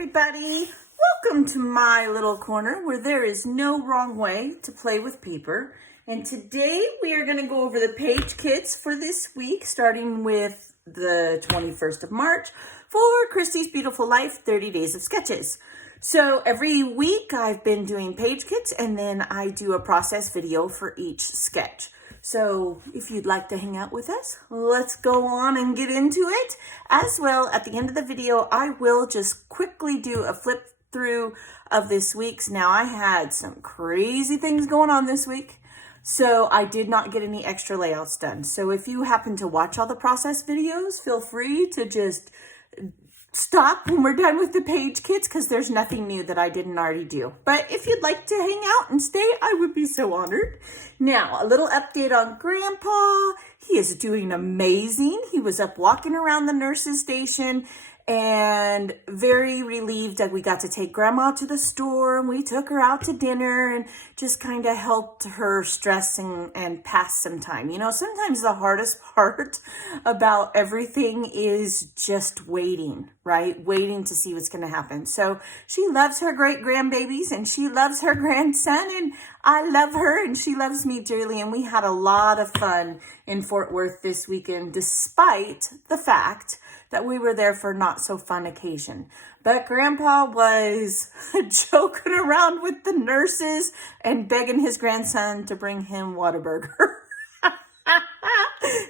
everybody. Welcome to my little corner where there is no wrong way to play with paper. And today we are going to go over the page kits for this week, starting with the 21st of March for Christy's Beautiful Life 30 Days of Sketches. So every week I've been doing page kits and then I do a process video for each sketch. So if you'd like to hang out with us, let's go on and get into it. As well, at the end of the video, I will just quickly do a flip through of this week's. Now, I had some crazy things going on this week, so I did not get any extra layouts done. So if you happen to watch all the process videos, feel free to just stop when we're done with the page kits because there's nothing new that I didn't already do. But if you'd like to hang out and stay, I would be so honored. Now, a little update on Grandpa. He is doing amazing. He was up walking around the nurse's station and very relieved that we got to take Grandma to the store and we took her out to dinner and just kind of helped her stress and pass some time. You know, sometimes the hardest part about everything is just waiting, right? Waiting to see what's going to happen. So she loves her great grandbabies and she loves her grandson and I love her and she loves me dearly. And we had a lot of fun in Fort Worth this weekend, despite the fact that we were there for not so fun occasion. But Grandpa was joking around with the nurses and begging his grandson to bring him Whataburger.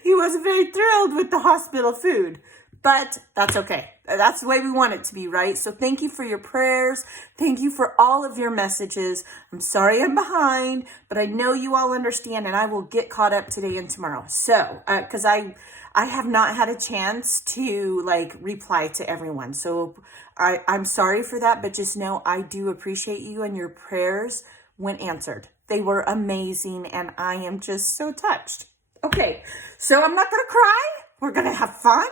He wasn't very thrilled with the hospital food, but that's okay. That's the way we want it to be, right? So thank you for your prayers. Thank you for all of your messages. I'm sorry I'm behind, but I know you all understand and I will get caught up today and tomorrow. So, because I have not had a chance to reply to everyone. So I'm sorry for that, but just know I do appreciate you and your prayers when answered. They were amazing and I am just so touched. Okay, so I'm not going to cry. We're going to have fun.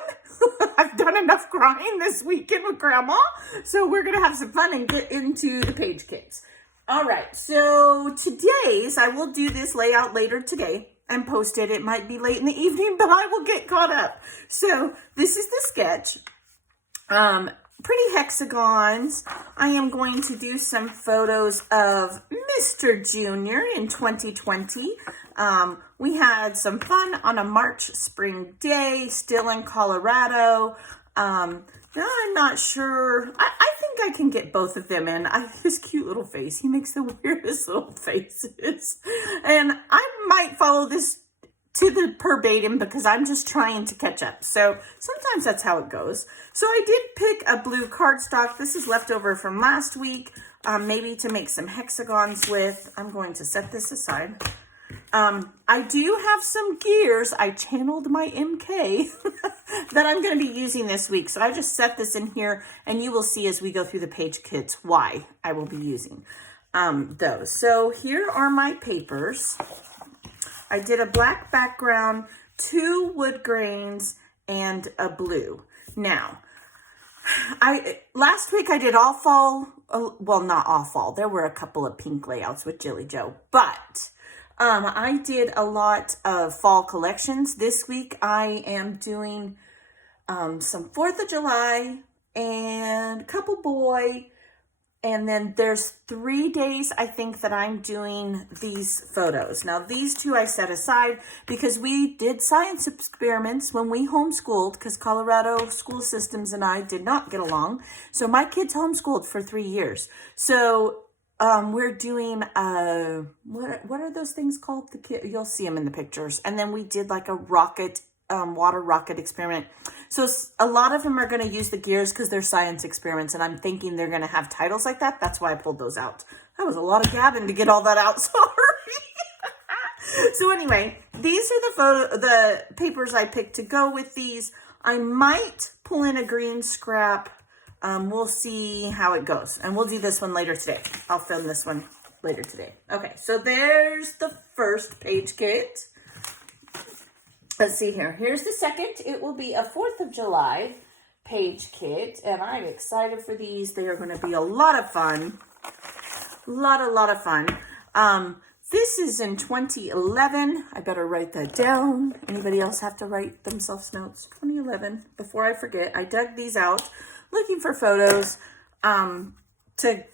I've done enough crying this weekend with Grandma. So we're going to have some fun and get into the page kits. All right, so I will do this layout later today and post it. It might be late in the evening, but I will get caught up. So this is the sketch. Pretty hexagons. I am going to do some photos of Mr. Junior in 2020. We had some fun on a March spring day, still in Colorado. Now I'm not sure. I think I can get both of them in. His cute little face. He makes the weirdest little faces. And I might follow this to the verbatim because I'm just trying to catch up. So sometimes that's how it goes. So I did pick a blue cardstock. This is leftover from last week, maybe to make some hexagons with. I'm going to set this aside. I do have some gears. I channeled my MK that I'm going to be using this week. So I just set this in here and you will see as we go through the page kits why I will be using those. So here are my papers. I did a black background, 2 wood grains, and a blue. Now, last week I did all fall, well, not all fall. There were a couple of pink layouts with Jilly Joe, but I did a lot of fall collections. This week I am doing some 4th of July and couple boy. And then there's 3 days, I think, that I'm doing these photos. Now, these 2 I set aside because we did science experiments when we homeschooled because Colorado school systems and I did not get along. So my kids homeschooled for 3 years. So we're doing, what are those things called? You'll see them in the pictures. And then we did like a rocket, water rocket experiment. So a lot of them are going to use the gears because they're science experiments. And I'm thinking they're going to have titles like that. That's why I pulled those out. That was a lot of gabbing to get all that out. Sorry. So anyway, these are the papers I picked to go with these. I might pull in a green scrap. We'll see how it goes. And we'll do this one later today. I'll film this one later today. Okay, so there's the first page kit. Let's see here. Here's the second. It will be a 4th of July page kit. And I'm excited for these. They are going to be a lot of fun. A lot of fun. This is in 2011. I better write that down. Anybody else have to write themselves notes? 2011. Before I forget, I dug these out looking for photos to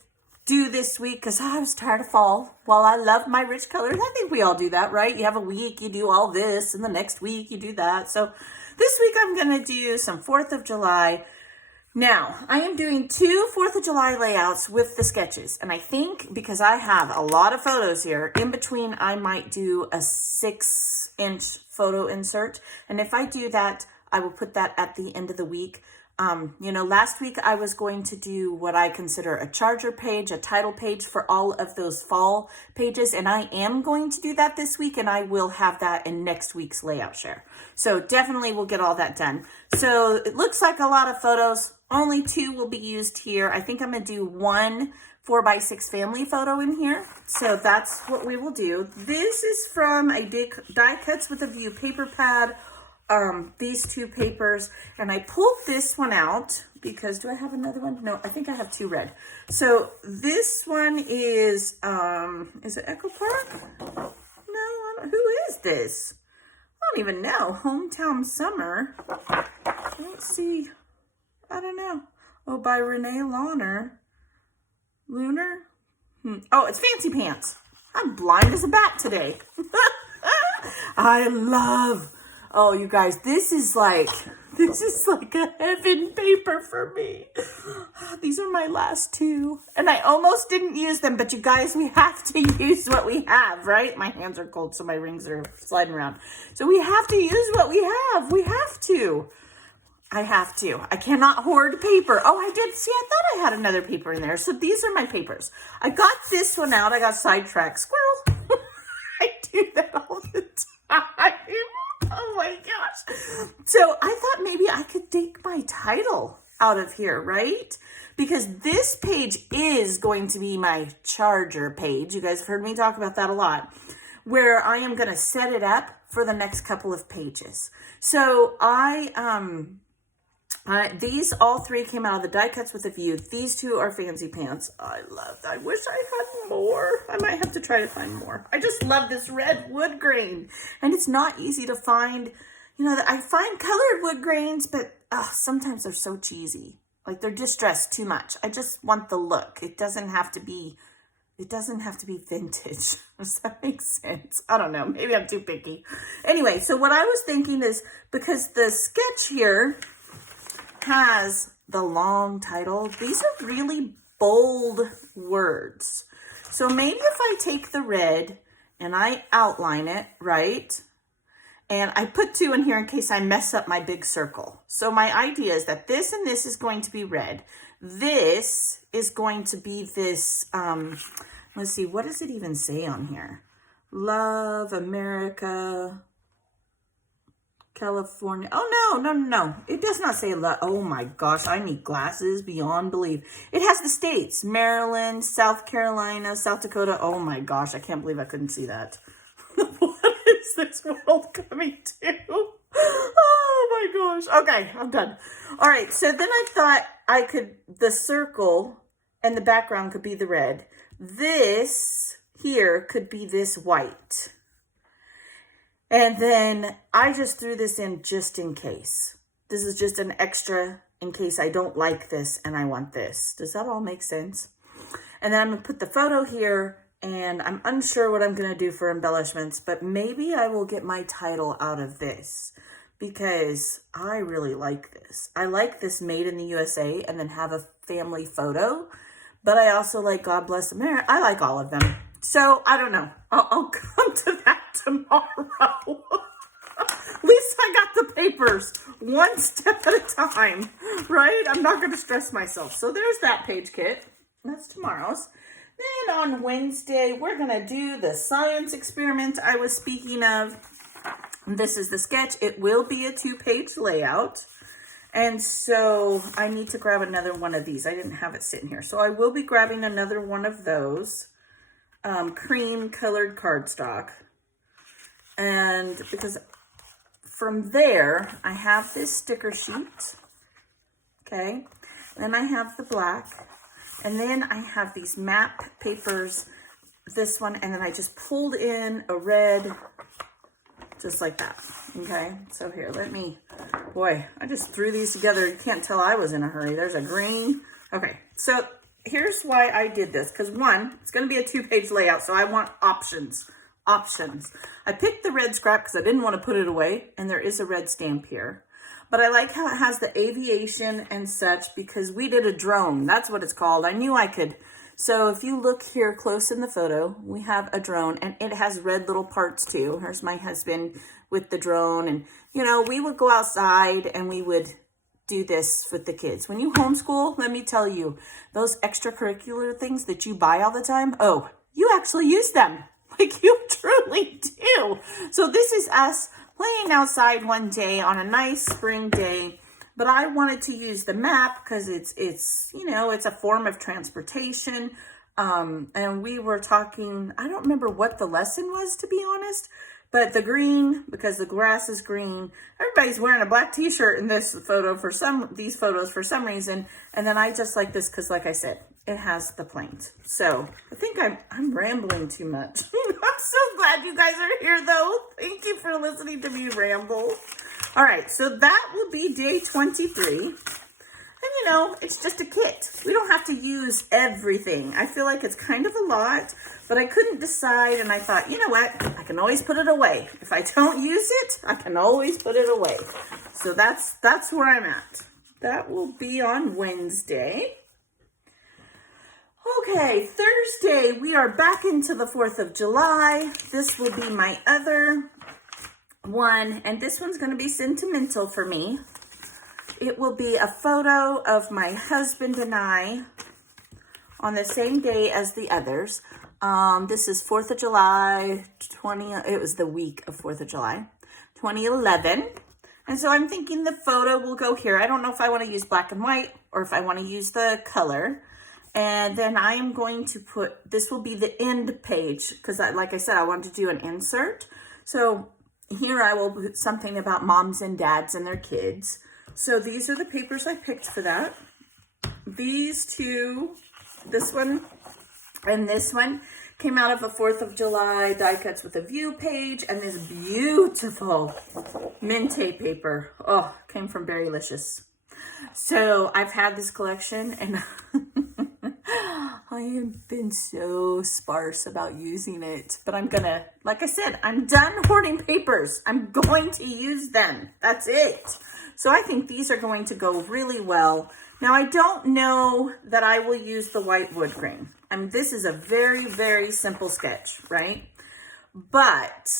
do this week because I was tired of fall. While I love my rich colors, I think we all do that, right? You have a week, you do all this, and the next week you do that. So this week I'm going to do some 4th of July. Now, I am doing 2 4th of July layouts with the sketches. And I think because I have a lot of photos here, in between I might do a 6-inch photo insert. And if I do that, I will put that at the end of the week. Last week I was going to do what I consider a charger page, a title page for all of those fall pages. And I am going to do that this week, and I will have that in next week's layout share. So definitely we'll get all that done. So it looks like a lot of photos. Only 2 will be used here. I think I'm going to do 1 4x6 family photo in here. So that's what we will do. This is from a Die Cuts with a View paper pad. These 2 papers, and I pulled this one out because, do I have another one? No, I think I have 2 red. So this one is it Echo Park? No, who is this? I don't even know. Hometown Summer. Let's see. I don't know. Oh, by Renee Lunar? Oh, it's Fancy Pants. I'm blind as a bat today. I love... Oh, you guys, this is like a heaven paper for me. These are my last 2. And I almost didn't use them, but you guys, we have to use what we have, right? My hands are cold, so my rings are sliding around. So we have to use what we have. We have to. I have to. I cannot hoard paper. Oh, I did. See, I thought I had another paper in there. So these are my papers. I got this one out. I got sidetracked. Squirrel. I do that all the time. Oh my gosh. So I thought maybe I could take my title out of here, right? Because this page is going to be my charger page. You guys have heard me talk about that a lot, where I am going to set it up for the next couple of pages. So these all 3 came out of the Die Cuts with a View. These 2 are Fancy Pants. I wish I had more. I might have to try to find more. I just love this red wood grain. And it's not easy to find. I find colored wood grains, but sometimes they're so cheesy. Like they're distressed too much. I just want the look. It doesn't have to be vintage. Does that make sense? I don't know. Maybe I'm too picky. Anyway, so what I was thinking is, because the sketch here has the long title, these are really bold words. So maybe if I take the red and I outline it, right? And I put 2 in here in case I mess up my big circle. So my idea is that this and this is going to be red. This is going to be this, let's see, what does it even say on here? Love America, California. Oh, no. It does not say love. Oh my gosh, I need glasses beyond belief. It has the states, Maryland, South Carolina, South Dakota. Oh my gosh, I can't believe I couldn't see that. What is this world coming to? Oh my gosh. Okay, I'm done. All right, so then I thought the circle and the background could be the red. This here could be this white. And then I just threw this in just in case. This is just an extra in case I don't like this and I want this. Does that all make sense? And then I'm going to put the photo here, and I'm unsure what I'm going to do for embellishments, but maybe I will get my title out of this because I really like this. I like this Made in the USA and then have a family photo, but I also like God Bless America. I like all of them. So I don't know. I'll come to that tomorrow. At least I got the papers one step at a time, right? I'm not going to stress myself. So there's that page kit. That's tomorrow's. Then on Wednesday, we're going to do the science experiment I was speaking of. This is the sketch. It will be a 2-page layout. And so I need to grab another one of these. I didn't have it sitting here. So I will be grabbing another one of those. Cream colored cardstock. And because from there, I have this sticker sheet. Okay. Then I have the black. And then I have these map papers, this one, and then I just pulled in a red, just like that. Okay. So here, boy, I just threw these together. You can't tell I was in a hurry. There's a green, Okay, so here's why I did this. Because one, it's going to be a 2-page layout, so I want options. I picked the red scrap because I didn't want to put it away, and there is a red stamp here. But I like how it has the aviation and such because we did a drone. That's what it's called. I knew I could. So if you look here close in the photo, we have a drone, and it has red little parts too. Here's my husband with the drone, and you know, we would go outside and we would do this with the kids. When you homeschool, let me tell you, those extracurricular things that you buy all the time, oh, you actually use them. Like you truly do. So this is us playing outside one day on a nice spring day, but I wanted to use the map because it's you know, it's a form of transportation. And we were talking, I don't remember what the lesson was, to be honest, but the green, because the grass is green. Everybody's wearing a black t-shirt in this photo these photos for some reason. And then I just like this because, like I said, it has the planes. So I think I'm rambling too much. I'm so glad you guys are here though. Thank you for listening to me ramble. All right, so that will be day 23. And you know, it's just a kit. We don't have to use everything. I feel like it's kind of a lot, but I couldn't decide, and I thought, you know what? I can always put it away. If I don't use it, I can always put it away. So that's where I'm at. That will be on Wednesday. Okay, Thursday, we are back into the 4th of July. This will be my other one, and this one's going to be sentimental for me. It will be a photo of my husband and I on the same day as the others. This is 4th of July, it was the week of 4th of July, 2011. And so I'm thinking the photo will go here. I don't know if I want to use black and white or if I want to use the color. And then I am going to put, this will be the end page because like I said, I wanted to do an insert. So here I will put something about moms and dads and their kids. So these are the papers I picked for that. These two, this one and this one, came out of a 4th of July die cuts with a view page, and this beautiful Minte paper. Oh, came from Berrylicious. So I've had this collection, and I have been so sparse about using it, but I'm gonna, like I said, I'm done hoarding papers. I'm going to use them. That's it. So I think these are going to go really well. Now, I don't know that I will use the white wood grain. I mean, this is a very, very simple sketch, right? But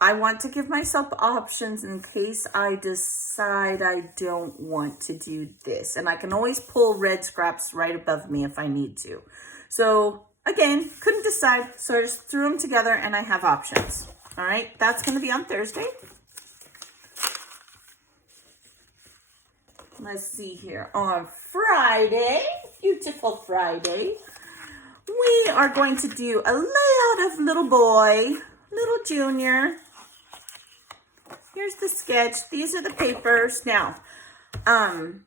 I want to give myself options in case I decide I don't want to do this. And I can always pull red scraps right above me if I need to. So again, couldn't decide. So I just threw them together and I have options. All right, that's going to be on Thursday. Let's see here. On Friday, beautiful Friday, we are going to do a layout of little boy, little Junior. Here's the sketch. These are the papers. Now, some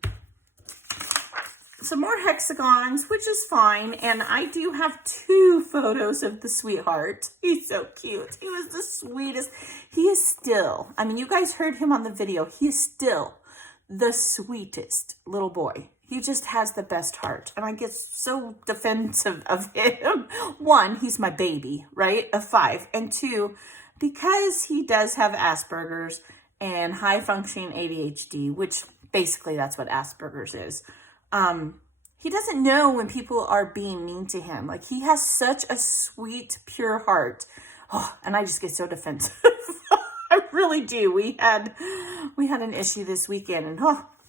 more hexagons, which is fine. And I do have 2 photos of the sweetheart. He's so cute. He was the sweetest. He is still, I mean, you guys heard him on the video. He is still the sweetest little boy. He just has the best heart. And I get so defensive of him. 1, he's my baby, right? Of 5. And 2, because he does have Asperger's and high functioning ADHD, which basically that's what Asperger's is. He doesn't know when people are being mean to him. Like, he has such a sweet, pure heart. Oh, and I just get so defensive. I really do. We had an issue this weekend, and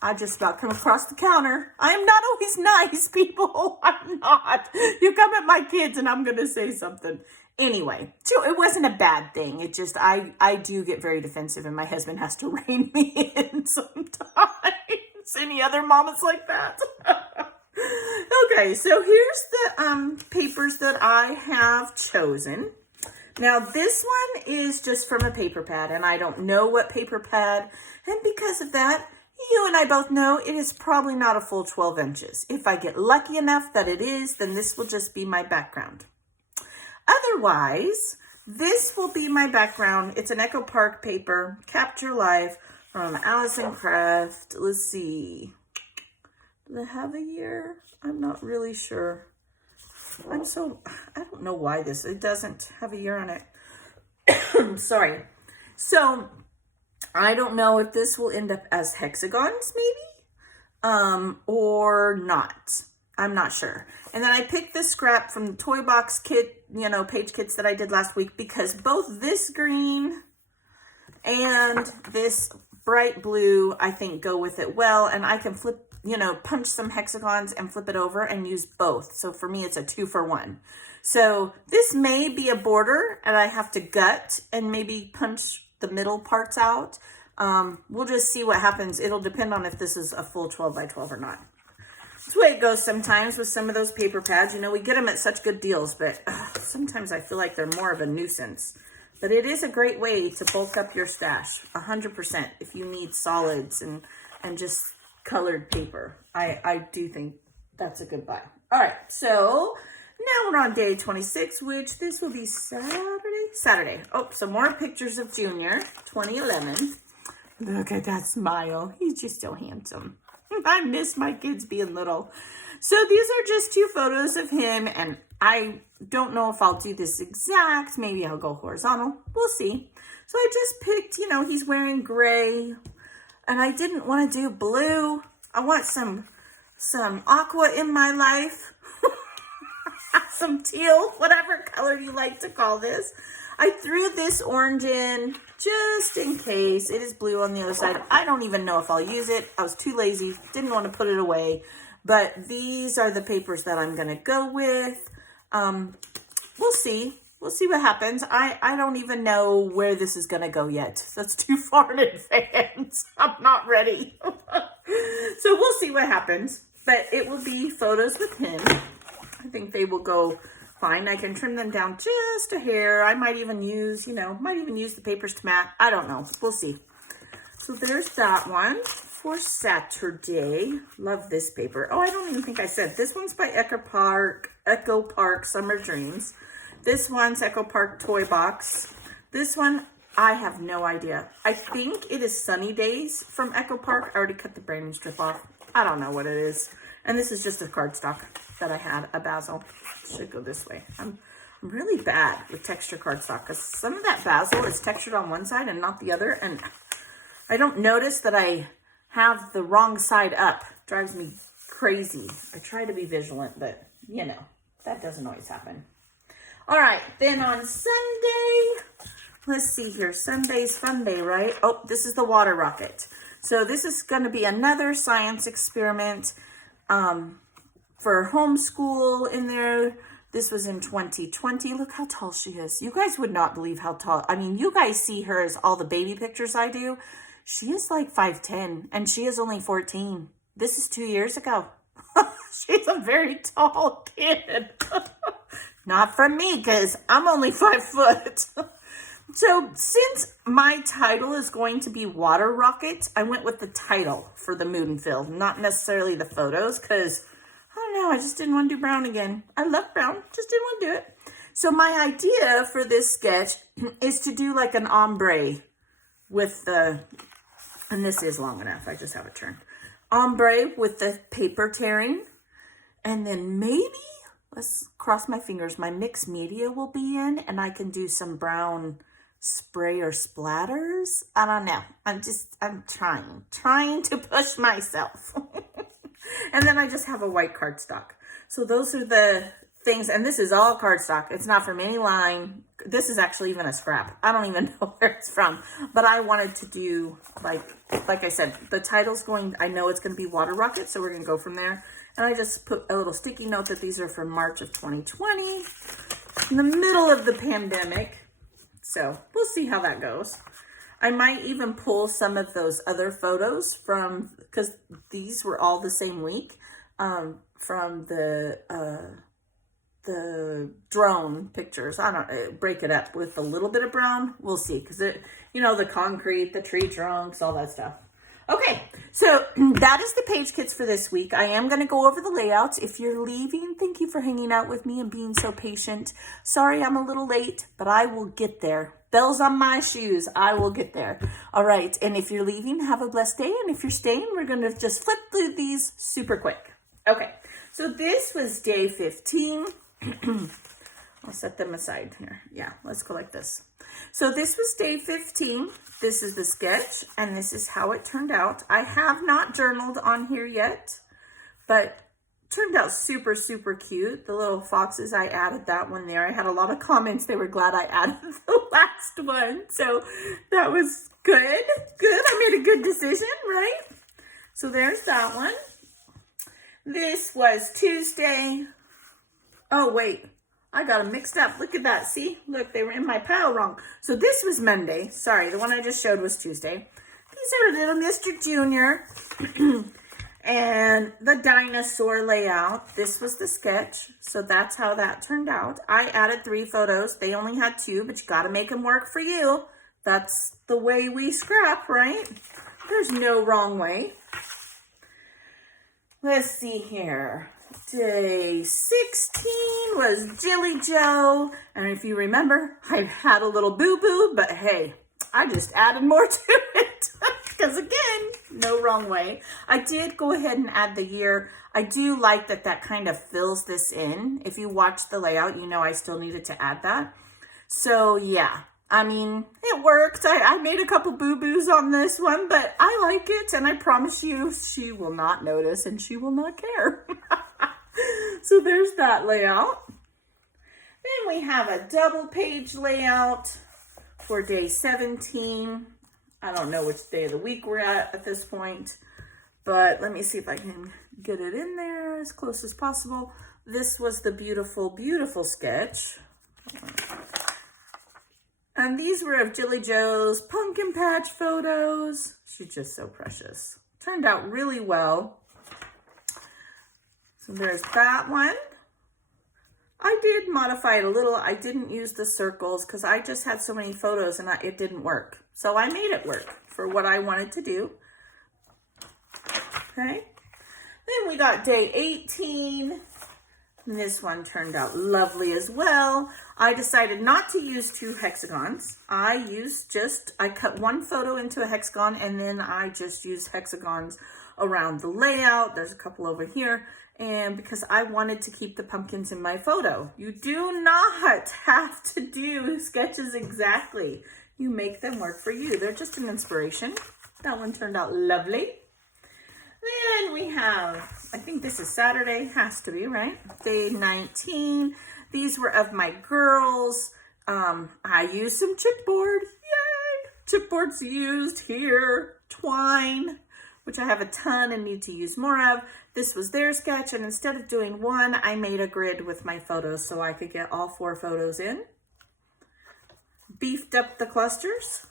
I just about come across the counter. I am not always nice, people. I'm not. You come at my kids, and I'm going to say something. Anyway, so it wasn't a bad thing. It just, I do get very defensive, and my husband has to rein me in sometimes. Any other mamas like that? Okay, so here's the papers that I have chosen. Now, this one is just from a paper pad, and I don't know what paper pad, and because of that, you and I both know it is probably not a full 12 inches. If I get lucky enough that it is, then this will just be my background. Otherwise, this will be my background. It's an Echo Park paper, Capture Life, from Allison Craft. Let's see. the have a year? I'm not really sure. I don't know why it doesn't have a year on it. Sorry. So I don't know if this will end up as hexagons maybe, or not. I'm not sure. And then I picked this scrap from the toy box kit, page kits that I did last week, because both this green and this bright blue, I think, go with it well. And I can flip, punch some hexagons and flip it over and use both. So for me, it's a 2-for-1. So this may be a border and I have to gut and maybe punch the middle parts out. We'll just see what happens. It'll depend on if this is a full 12 by 12 or not. That's the way it goes sometimes with some of those paper pads. We get them at such good deals, but sometimes I feel like they're more of a nuisance. But it is a great way to bulk up your stash, 100%, if you need solids and just colored paper. I do think that's a good buy. All right, so now we're on day 26, which this will be Saturday. Oh, some more pictures of Junior, 2011. Look at that smile. He's just so handsome. I miss my kids being little. So these are just 2 photos of him, and I don't know if I'll do this exact. Maybe I'll go horizontal. We'll see. So I just picked, he's wearing gray, and I didn't want to do blue. I want some aqua in my life. Some teal, whatever color you like to call this. I threw this orange in just in case. It is blue on the other side. I don't even know if I'll use it. I was too lazy. Didn't want to put it away. But these are the papers that I'm going to go with. We'll see. We'll see what happens. I don't even know where this is going to go yet. That's too far in advance. I'm not ready. So we'll see what happens. But it will be photos with him. I think they will go fine. I can trim them down just a hair. I might even use, the papers to mat. I don't know. We'll see. So there's that one for Saturday. Love this paper. Oh, I don't even think I said. This one's by Echo Park Summer Dreams. This one's Echo Park Toy Box. This one, I have no idea. I think it is Sunny Days from Echo Park. I already cut the branding strip off. I don't know what it is. And this is just a cardstock that I had, a basil. Should go this way. I'm really bad with texture cardstock because some of that basil is textured on one side and not the other. And I don't notice that I have the wrong side up. It drives me crazy. I try to be vigilant, but that doesn't always happen. All right, then on Sunday, let's see here. Sunday's fun day, right? Oh, this is the water rocket. So this is going to be another science experiment for homeschool in there. This was in 2020. Look how tall she is. You guys would not believe how tall. I mean, you guys see her as all the baby pictures I do. She is like 5'10", and she is only 14. This is 2 years ago. She's a very tall kid. Not from me, because I'm only 5 foot. So since my title is going to be Water Rocket, I went with the title for the mood and feel, not necessarily the photos, because I don't know, I just didn't want to do brown again. I love brown, just didn't want to do it. So my idea for this sketch is to do like an ombre with the, and this is long enough, I just have it turned. Ombre with the paper tearing, and then maybe, let's cross my fingers, my mixed media will be in, and I can do some brown spray or splatters. I don't know. I'm trying to push myself. And then I just have a white cardstock. So those are the things, and this is all cardstock. It's not from any line. This is actually even a scrap. I don't even know where it's from, but I wanted to do, like I said, the title's going, I know it's going to be Water Rocket, so we're going to go from there. And I just put a little sticky note that these are from March of 2020, in the middle of the pandemic. So we'll see how that goes. I might even pull some of those other photos from, because these were all the same week, from the drone pictures. I don't break it up with a little bit of brown. We'll see, because it, the concrete, the tree trunks, all that stuff. Okay, so that is the page kits for this week. I am going to go over the layouts. If you're leaving, thank you for hanging out with me and being so patient. Sorry I'm a little late, but I will get there. bells on my shoes. I will get there. All right. And if you're leaving, have a blessed day. And if you're staying, we're going to just flip through these super quick. Okay. So this was day 15. I'll set them aside here. Yeah, let's go like this. So this was day 15. This is the sketch, and this is how it turned out. I have not journaled on here yet, but turned out super, super cute. The little foxes, I added that one there. I had a lot of comments. They were glad I added the last one. So that was good. Good. I made a good decision, right? So there's that one. This was Tuesday. Oh, wait. I got them mixed up. Look at that. See? Look, they were in my pile wrong. So this was Monday. Sorry, the one I just showed was Tuesday. These are little Mr. Junior. And the dinosaur layout. This was the sketch. So that's how that turned out. I added 3 photos. They only had 2, but you got to make them work for you. That's the way we scrap, right? There's no wrong way. Let's see here. Day 16 was Jilly Joe. And if you remember, I had a little boo-boo, but hey, I just added more to it. Because again, no wrong way. I did go ahead and add the year. I do like that that kind of fills this in. If you watch the layout, you know I still needed to add that. So yeah, I mean, it worked. I made a couple boo-boos on this one, but I like it. And I promise you, she will not notice and she will not care. So there's that layout. Then we have a double page layout for day 17. I don't know which day of the week we're at this point, but let me see if I can get it in there as close as possible. This was the beautiful, beautiful sketch. And these were of Jilly Joe's pumpkin patch photos. She's just so precious. Turned out really well. So there's that one. I did modify it a little. I didn't use the circles because I just had so many photos and it didn't work. So I made it work for what I wanted to do. Okay. Then we got day 18. And this one turned out lovely as well. I decided not to use 2 hexagons. I cut one photo into a hexagon and then I just used hexagons around the layout. There's a couple over here. And because I wanted to keep the pumpkins in my photo. You do not have to do sketches exactly. You make them work for you. They're just an inspiration. That one turned out lovely. Then we have, I think this is Saturday, has to be, right? Day 19. These were of my girls. I used some chipboard. Yay! Chipboard's used here. Twine, which I have a ton and need to use more of. This was their sketch, and instead of doing one, I made a grid with my photos so I could get all 4 photos in. Beefed up the clusters.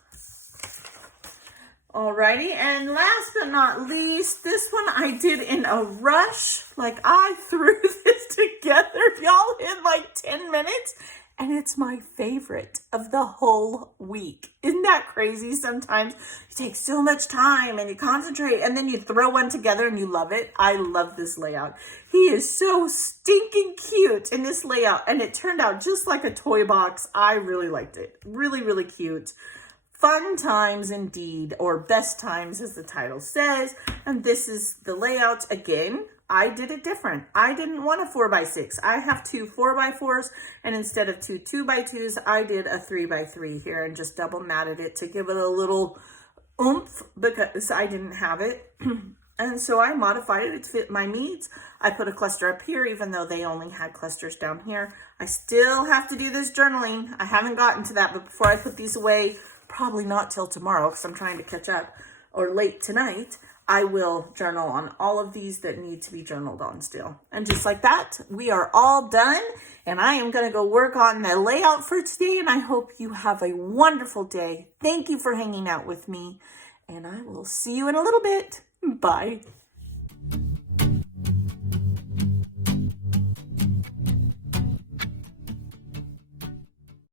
Alrighty, and last but not least, this one I did in a rush. Like, I threw this together, y'all, in like 10 minutes, and it's my favorite of the whole week. Isn't that crazy? Sometimes you take so much time and you concentrate, and then you throw one together and you love it. I love this layout. He is so stinking cute in this layout, and it turned out just like a toy box. I really liked it. Really, really cute. Fun times indeed, or best times as the title says. And this is the layout again. I did it different. I didn't want a 4x6. I have 2 4x4s, and instead of 2 2x2s, I did a 3x3 here and just double matted it to give it a little oomph because I didn't have it. And so I modified it to fit my needs. I put a cluster up here, even though they only had clusters down here. I still have to do this journaling. I haven't gotten to that, but before I put these away, probably not till tomorrow because I'm trying to catch up, or late tonight, I will journal on all of these that need to be journaled on still. And just like that, we are all done. And I am going to go work on the layout for today. And I hope you have a wonderful day. Thank you for hanging out with me. And I will see you in a little bit. Bye.